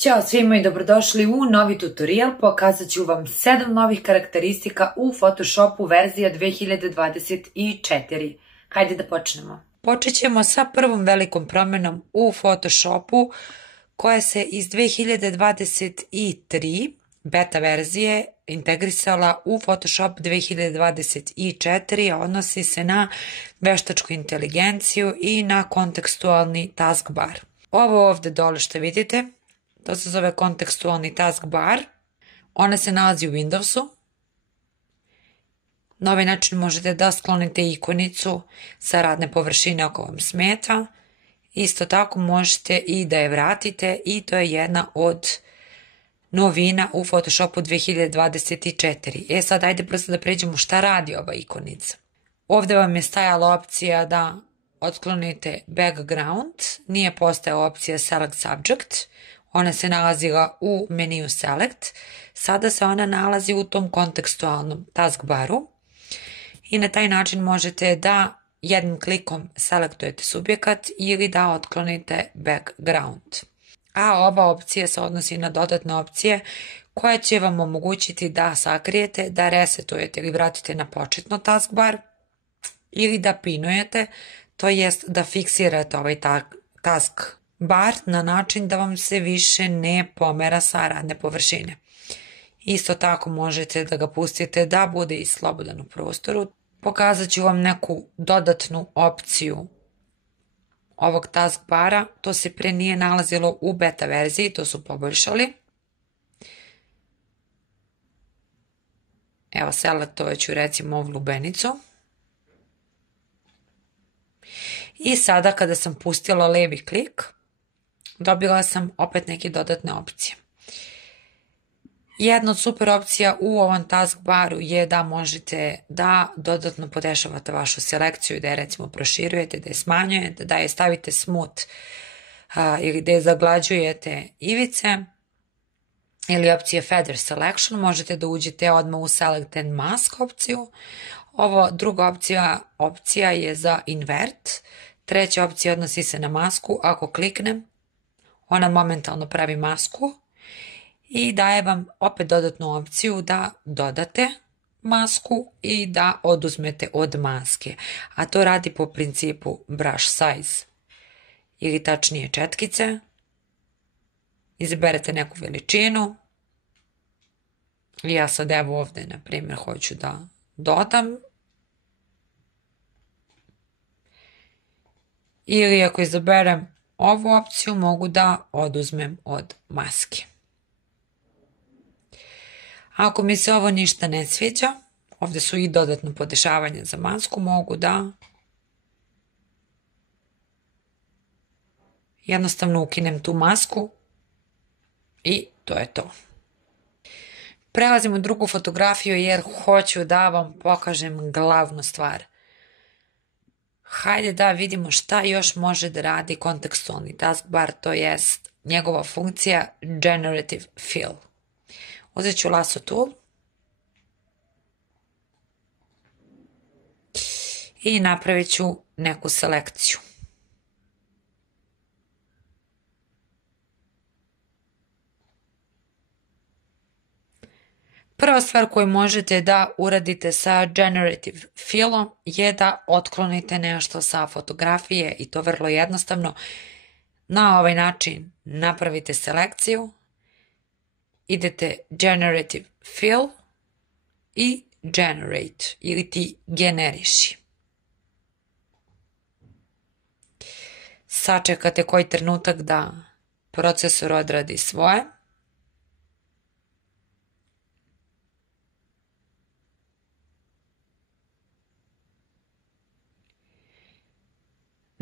Ćao svima i dobrodošli u novi tutorial. Pokazat ću vam 7 novih karakteristika u Photoshopu verzija 2024. Hajde da počnemo. Počet ćemo sa prvom velikom promjenom u Photoshopu koja se iz 2023 beta verzije integrisala u Photoshop 2024, a odnosi se na veštačku inteligenciju i na kontekstualni taskbar. Ovo ovdje dole što vidite, to se zove kontekstualni taskbar. Ona se nalazi u Windowsu. Na ovaj način možete da sklonite ikonicu sa radne površine ako vam smeta. Isto tako možete i da je vratite i to je jedna od novina u Photoshopu 2024. Sad ajde prosto da pređemo šta radi ova ikonica. Ovdje vam je stajala opcija da otklonite background, nije postojala opcija select subject, ona se nalazila u meniju select, sada se ona nalazi u tom kontekstualnom taskbaru i na taj način možete da jednim klikom selektujete subjekat ili da otklonite background. A ova opcija se odnosi na dodatne opcije koje će vam omogućiti da sakrijete, da resetujete ili vratite na početno taskbar ili da pinujete, to jest da fiksirate ovaj taskbar na način da vam se više ne pomera sa radne površine. Isto tako možete da ga pustite da bude i slobodan u prostoru. Pokazat ću vam neku dodatnu opciju ovog taskbara, to se pre nije nalazilo u beta verziji, to su poboljšali. Evo, selektovat ću recimo ovu lubenicu. I sada kada sam pustila levi klik, dobila sam opet neke dodatne opcije. Jedna od super opcija u ovom taskbaru je da možete da dodatno podešavate vašu selekciju, da je recimo proširujete, da je smanjujete, da je stavite smooth ili da je zaglađujete ivice, ili opcije feather selection, možete da uđete odmah u select and mask opciju. Ovo druga opcija je za invert, treća opcija odnosi se na masku, ako kliknem ona momentalno pravi masku i daje vam opet dodatnu opciju da dodate masku i da oduzmete od maske, a to radi po principu brush size ili tačnije četkice. Izaberete neku veličinu i ja sad evo ovdje na primjer hoću da dodam, ili ako izaberem ovu opciju mogu da oduzmem od maske. Ako mi se ovo ništa ne sviđa, ovdje su i dodatno podešavanje za masku, mogu da jednostavno ukinem tu masku i to je to. Prelazim u drugu fotografiju jer hoću da vam pokažem glavnu stvar. Hajde da vidimo šta još može da radi kontekstualni taskbar, to jest njegova funkcija Generative Fill. Uzet ću lasso tool i napravit ću neku selekciju. Prva stvar koju možete da uradite sa Generative Fillom je da otklonite nešto sa fotografije i to vrlo jednostavno. Na ovaj način napravite selekciju, idete Generative Fill i Generate ili ti generiši. Sačekate koji trenutak da procesor odradi svoje.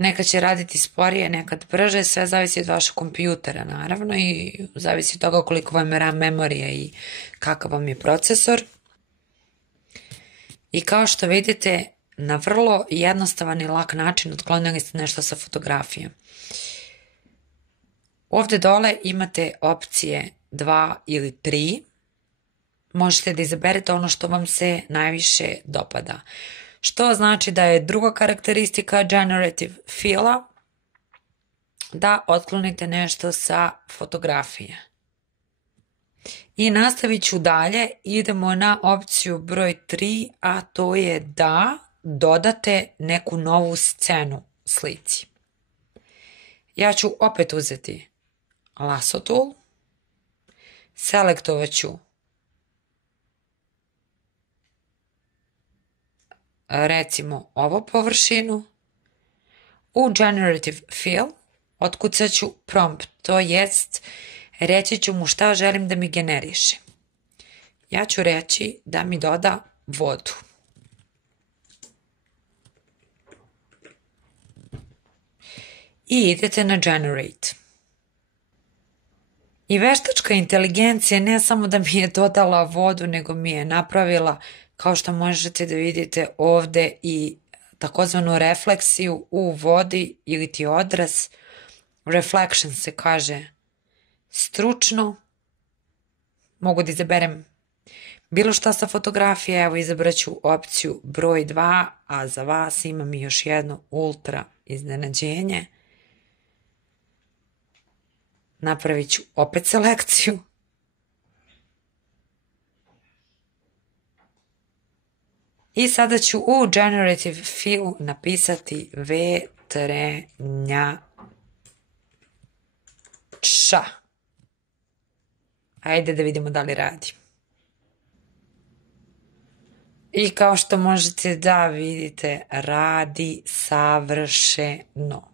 Nekad će raditi sporije, nekad brže, sve zavisi od vašeg kompjutera naravno i zavisi od toga koliko vam je RAM memorija i kakav vam je procesor. I kao što vidite, na vrlo jednostavan i lak način otklonili ste nešto sa fotografije. Ovdje dole imate opcije 2 ili 3. Možete da izaberete ono što vam se najviše dopada. Što znači da je druga karakteristika Generative Filla da otklonite nešto sa fotografije. I nastavit ću dalje, idemo na opciju broj 3, a to je da dodate neku novu scenu slici. Ja ću opet uzeti lasso tool, selektovat ću recimo ovu površinu, u generative fill otkucat ću prompt, to jest reći ću mu šta želim da mi generiše. Ja ću reći da mi doda vodu. I idete na generate. I veštačka inteligencija ne samo da mi je dodala vodu, nego mi je napravila, kao što možete da vidite ovde, i takozvanu refleksiju u vodi ili ti odraz. Reflection se kaže stručno. Mogu da izaberem bilo šta sa fotografije, evo izabrat ću opciju broj 2, a za vas imam i još jedno ultra iznenađenje. Napravit ću opet selekciju. I sada ću u generative fill napisati vetrenjača. Ajde da vidimo da li radi. I kao što možete da vidite, radi savršeno.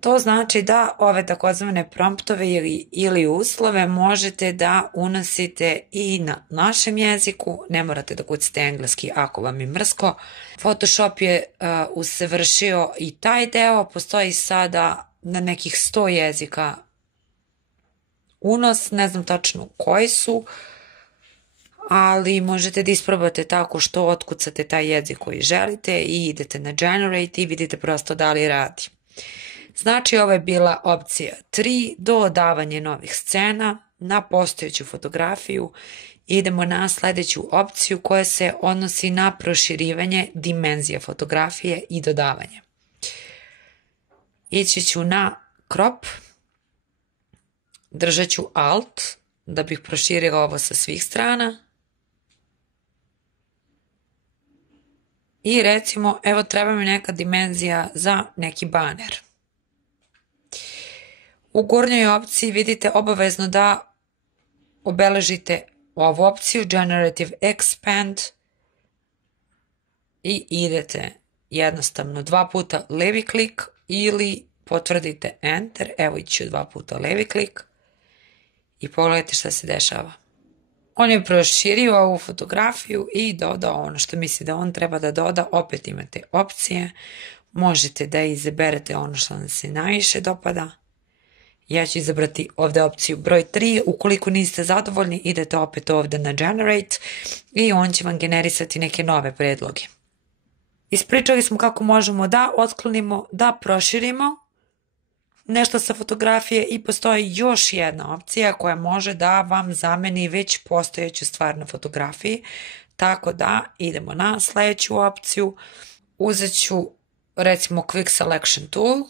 To znači da ove takozvane promptove ili uslove možete da unosite i na našem jeziku, ne morate da kucate engleski ako vam je mrsko. Photoshop je usavršio i taj deo, postoji sada na nekih 100 jezika unos, ne znam tačno koji su, ali možete da isprobate tako što otkucate taj jezik koji želite i idete na generate i vidite prosto da li radi. Znači, ovo je bila opcija 3, dodavanje novih scena na postojeću fotografiju. Idemo na sljedeću opciju koja se odnosi na proširivanje dimenzije fotografije i dodavanje. Ići ću na crop, držat ću Alt da bih proširila ovo sa svih strana. I recimo, evo treba mi neka dimenzija za neki baner. U gornjoj opciji vidite obavezno da obeležite ovu opciju Generative Expand i idete jednostavno 2 puta levi klik ili potvrdite Enter. Evo iću 2 puta levi klik i pogledajte šta se dešava. On je proširio ovu fotografiju i dodao ono što misli da on treba da doda. Opet imate opcije, možete da izaberete ono što vam se najviše dopada. Ja ću izabrati ovdje opciju broj 3, ukoliko niste zadovoljni idete opet ovdje na Generate i on će vam generisati neke nove predloge. Ispričali smo kako možemo da otklonimo, da proširimo nešto sa fotografije i postoji još jedna opcija koja može da vam zameni već postojeću stvar na fotografiji, tako da idemo na sljedeću opciju. Uzet ću recimo Quick Selection Tool.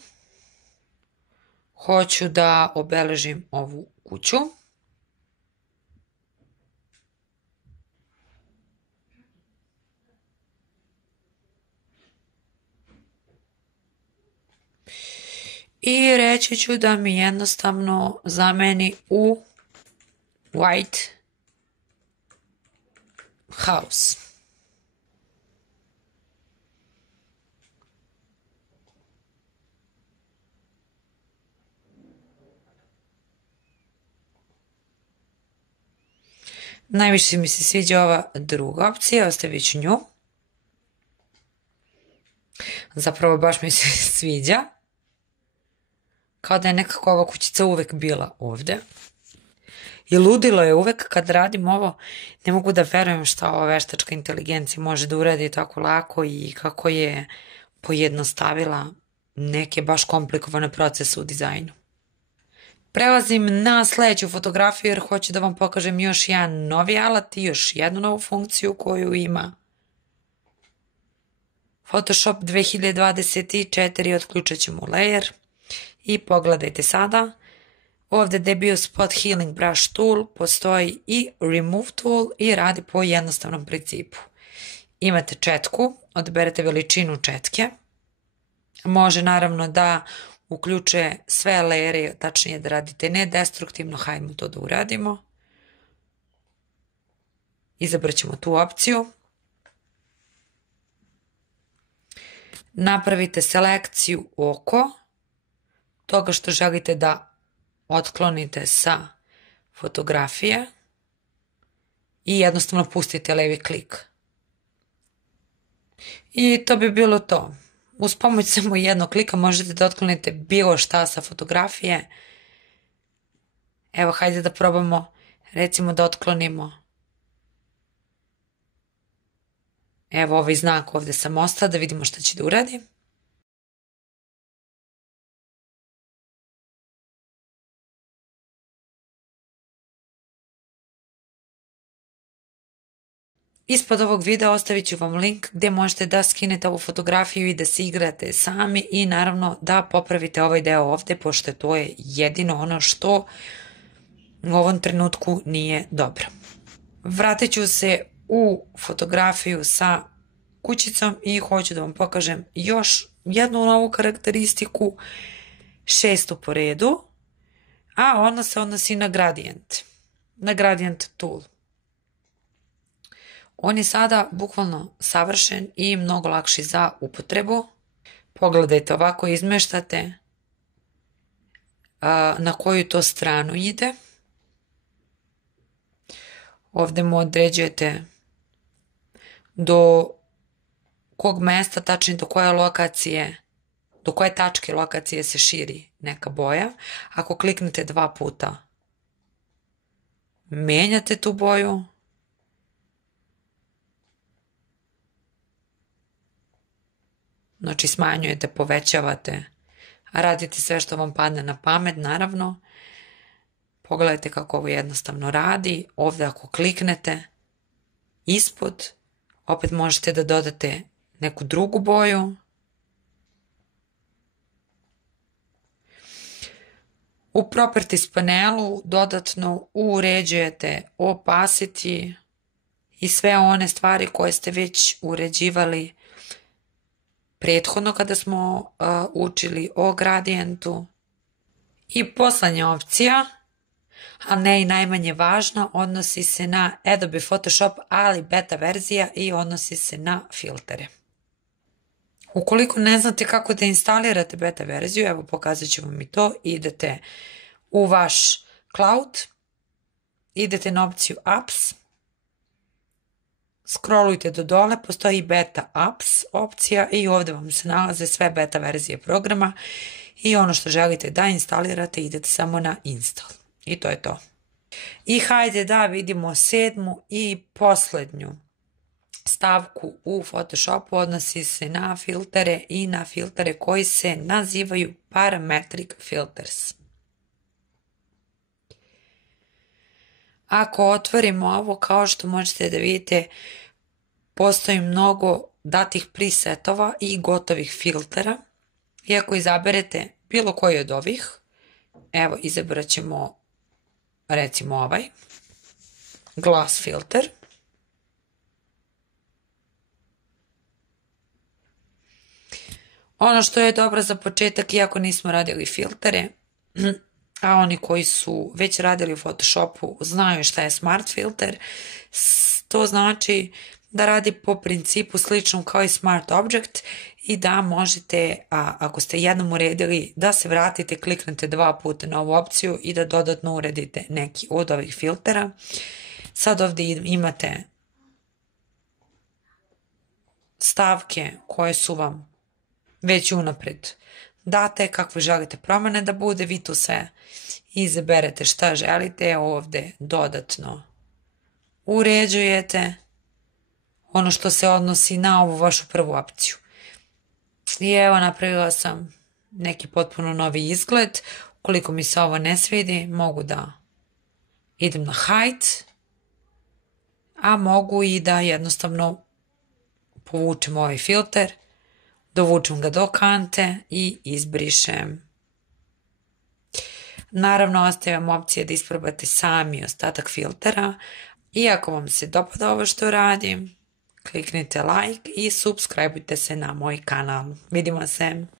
Hoću da obeležim ovu kuću. I reći ću da mi jednostavno zameni u White House. Najviše mi se sviđa ova druga opcija, ostavit ću nju. Zapravo baš mi se sviđa. Kao da je nekako ova kućica uvek bila ovdje. I ludilo je uvek kad radim ovo, ne mogu da verujem šta ova veštačka inteligencija može da uradi tako lako i kako je pojednostavila neke baš komplikovane procese u dizajnu. Prelazim na sljedeću fotografiju jer hoću da vam pokažem još jedan novi alat i još jednu novu funkciju koju ima Photoshop 2024 otključat ćemo layer i pogledajte sada. Ovdje gdje je bio Spot Healing Brush Tool postoji i Remove Tool i radi po jednostavnom principu. Imate četku, odberete veličinu četke. Može naravno da uključuje sve layere, tačnije da radite nedestruktivno, hajmo to da uradimo. Izabrat ćemo tu opciju. Napravite selekciju oko toga što želite da otklonite sa fotografije i jednostavno pustite levi klik. I to bi bilo to. Uz pomoć samo jednog klika možete da otklonite bilo šta sa fotografije. Evo, hajde da probamo, recimo da otklonimo. Evo ovaj znak ovdje sam ostala, da vidimo šta će da uradi. Ispod ovog videa ostavit ću vam link gdje možete da skinete ovu fotografiju i da se igrate sami i naravno da popravite ovaj deo ovdje, pošto to je jedino ono što u ovom trenutku nije dobro. Vratit ću se u fotografiju sa kućicom i hoću da vam pokažem još jednu novu karakteristiku, 6. po redu, a ona se odnosi na gradient tool. On je sada bukvalno savršen i mnogo lakši za upotrebu. Pogledajte, ovako izmeštate na koju to stranu ide. Ovdje mu određujete do kog mesta, tačnije do koje lokacije, do koje tačke lokacije se širi neka boja. Ako kliknete 2 puta, menjate tu boju. Znači smanjujete, povećavate, radite sve što vam padne na pamet, naravno. Pogledajte kako ovo jednostavno radi. Ovdje ako kliknete ispod, opet možete da dodate neku drugu boju. U Properties panelu dodatno uređujete opacity i sve one stvari koje ste već uređivali prethodno kada smo učili o gradijentu. I poslednja opcija, a ne i najmanje važna, odnosi se na Adobe Photoshop, ali beta verzija i odnosi se na filtere. Ukoliko ne znate kako da instalirate beta verziju, evo pokazat ću vam i to, idete u vaš cloud, idete na opciju Apps, scrollujte do dole, postoji Beta Apps opcija i ovdje vam se nalaze sve beta verzije programa i ono što želite da instalirate idete samo na Install. I to je to. I hajde da vidimo 7. i posljednju stavku u Photoshopu, odnosi se na filtere i na filtere koji se nazivaju Parametric Filters. Ako otvorimo ovo, kao što možete da vidite, postoji mnogo datih presetova i gotovih filtera. I ako izaberete bilo koji od ovih, evo izabrat ćemo recimo ovaj, Glass filter. Ono što je dobro za početak, iako nismo radili filtere, a oni koji su već radili u Photoshopu znaju šta je Smart filter, to znači da radi po principu sličnom kao i Smart Object i da možete, ako ste jednom uredili, da se vratite, kliknete 2 puta na ovu opciju i da dodatno uredite neki od ovih filtera. Sad ovdje imate stavke koje su vam već unapred date, kakve želite promjene da bude, vi tu sve izaberete šta želite, ovdje dodatno uređujete ono što se odnosi na ovu vašu prvu opciju. I evo, napravila sam neki potpuno novi izgled. Ukoliko mi se ovo ne svidi, mogu da idem na hide, a mogu i da jednostavno povučem ovaj filter dovučem ga do kante i izbrišem. Naravno, ostavljam opcije da isprobate sami ostatak filtera i ako vam se dopada ovo što radim, kliknite like i subscribeujte se na moj kanal. Vidimo se!